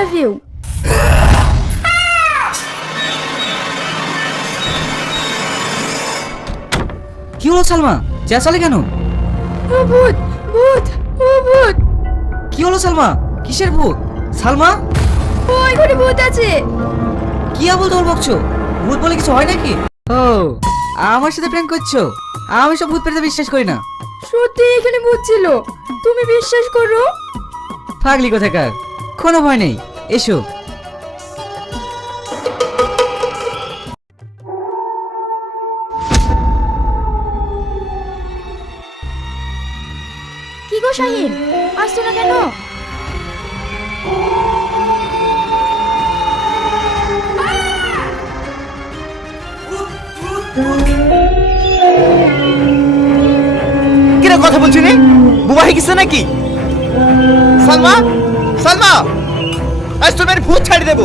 Love you. কি হলো সালমা, চেঁচালে কেন? ও ভূত, ভূত, ও ভূত। কি হলো সালমা, কিসের ভূত? সালমা, ওই ঘরে ভূত আছে। কি আবল তোর বকছো? ভূত বলে কিছু হয় নাকি? ও, আমার সাথে প্র্যাঙ্ক করছো? আমি সব ভূত পেতে বিশ্বাস করি না। সত্যি এখানে ভূত ছিল, তুমি বিশ্বাস করো? পাগলি কোথাকার, কোনো ভয় নেই, এসো। কি গো শাহিন, আসছো না কেন? কিরা কথা বলছি রে? বুবা হয়ে গেছে নাকি? সালমা, সালমা, আজ তোমার ভূত ছাড়ি দেবো।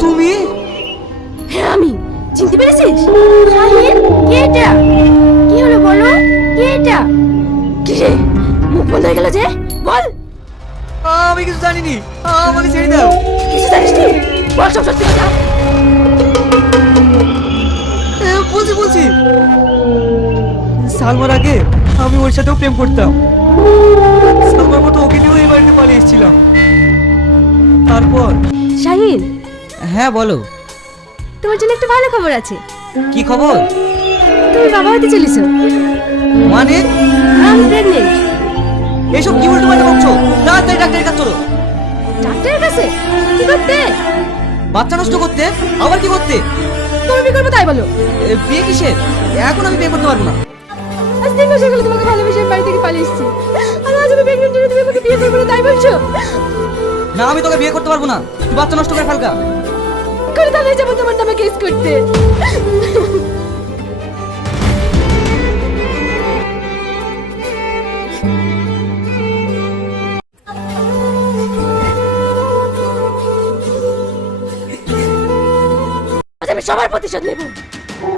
তুমি? হ্যাঁ আমি। চিনতে পেরেছিস? শাহিন, কে এটা? কি হলো বলো, কে এটা? কি রে, মুখ বন্ধ হয়ে গেল যে? বল। আমি কিছু জানিনি, আমাকে ছেড়ে দাও। কিছু জানিস নি? বল সব সত্যি কথা। বলছি বলছি, সালমার আগে আমি ওর সাথেও প্রেম করতাম। সালমার মতো ওকে নিয়েও এই বাড়িতে পালিয়ে এসেছিলাম। তারপর? শাহিন, হ্যাঁ বলো। তোমার জন্য একটা ভালো খবর আছে। কি খবর? তুমি বাবা হতে চলেছো। মানে? আমি প্রেগনেন্ট। এসব কি উল্টো পাল্টা বকছো? তাড়াতাড়ি ডাক্তারের কাছে চলো। ডাক্তারের কাছে? কি করতে? বাচ্চা নষ্ট করতে? আবার কি করতে? তুমি বিয়ে করবে তাই বলো। বিয়ে কিসের? এখন আমি বিয়ে করতে পারবো না। আজ 3 মাস হয়ে গেল তোমাকে ভালোবেসে বাড়ি থেকে পালিয়ে এসেছি, আর আজ আমি প্রেগনেন্ট হয়ে তুমি আমাকে বিয়ে করবে না তাই বলছো? না, আমি তোকে বিয়ে করতে পারবো না। তুই বাচ্চা নষ্ট করে ফেলকা। করে তাহলে যাবো তোমার নামে কেস করতে। আজ আমি সবার প্রতিশোধ নেব।